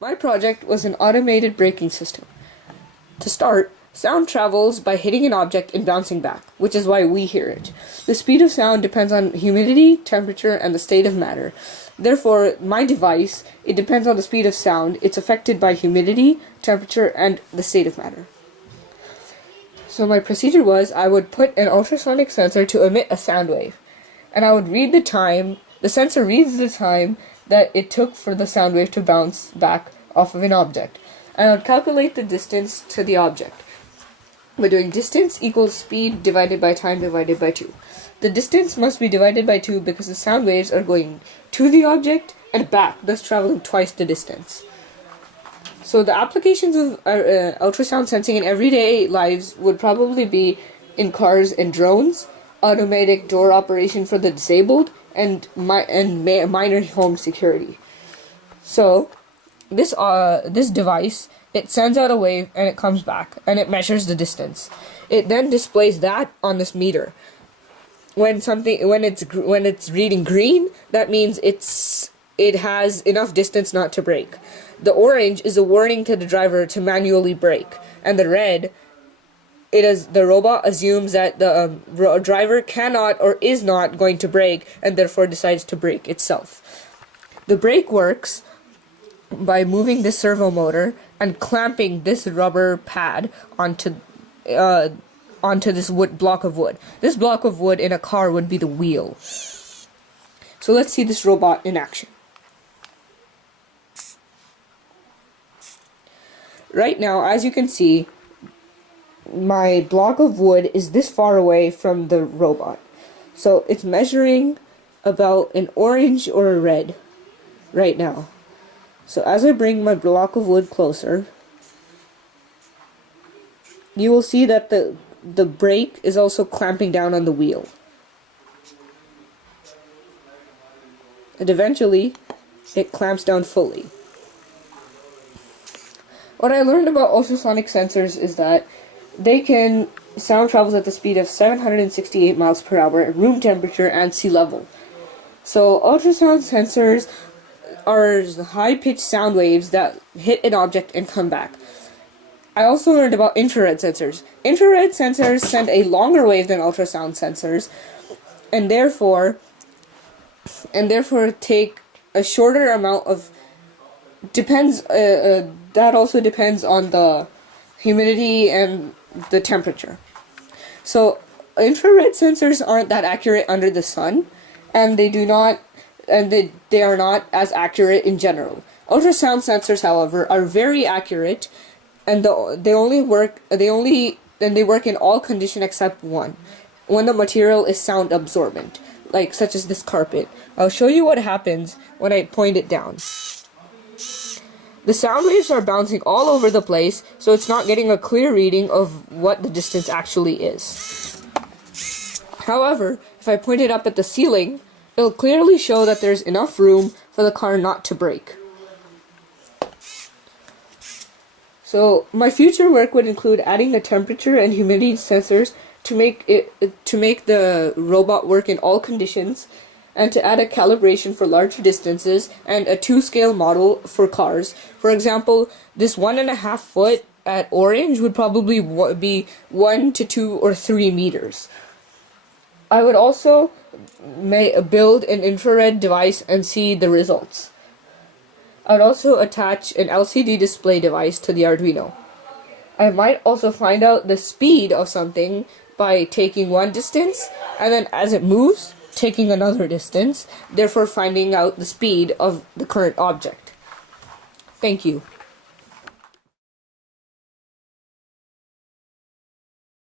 My project was an automated braking system. To start, sound travels by hitting an object and bouncing back, which is why we hear it. The speed of sound depends on humidity, temperature, and the state of matter. Therefore, my device, it depends on the speed of sound. It's affected by humidity, temperature, and the state of matter. So my procedure was, I would put an ultrasonic sensor to emit a sound wave, and I would read the time. The sensor reads the time that it took for the sound wave to bounce back off of an object, and I would calculate the distance to the object. We're doing distance equals speed divided by time divided by 2. The distance must be divided by 2 because the sound waves are going to the object and back, thus traveling twice the distance. So the applications of ultrasound sensing in everyday lives would probably be in cars and drones, automatic door operation for the disabled, and minor home security. So this device, it sends out a wave and it comes back and it measures the distance. It then displays that on this meter. When it's reading green, that means it has enough distance not to brake. The orange is a warning to the driver to manually brake, and the red, the robot assumes that the driver cannot or is not going to brake and therefore decides to brake itself. The brake works by moving this servo motor and clamping this rubber pad onto this block of wood. This block of wood in a car would be the wheel. So let's see this robot in action. Right now, as you can see, my block of wood is this far away from the robot. So it's measuring about an orange or a red right now. So as I bring my block of wood closer, you will see that the brake is also clamping down on the wheel. And eventually, it clamps down fully. What I learned about ultrasonic sensors is that sound travels at the speed of 768 miles per hour at room temperature and sea level. So ultrasound sensors are high-pitched sound waves that hit an object and come back. I also learned about infrared sensors. Infrared sensors send a longer wave than ultrasound sensors, and therefore take a shorter amount of that also depends on the humidity and the temperature. So infrared sensors aren't that accurate under the sun, and they are not as accurate in general. Ultrasound sensors, however, are very accurate, and they work in all conditions except one, when the material is sound absorbent, such as this carpet. I'll show you what happens when I point it down. The sound waves are bouncing all over the place, so it's not getting a clear reading of what the distance actually is. However, if I point it up at the ceiling, it'll clearly show that there's enough room for the car not to brake. So my future work would include adding the temperature and humidity sensors to make the robot work in all conditions, and to add a calibration for larger distances and a 2-scale model for cars. For example, this 1.5 foot at orange would probably be 1 to 2 or 3 meters. I would also build an infrared device and see the results. I would also attach an LCD display device to the Arduino. I might also find out the speed of something by taking one distance, and then as it moves, taking another distance, therefore finding out the speed of the current object. Thank you.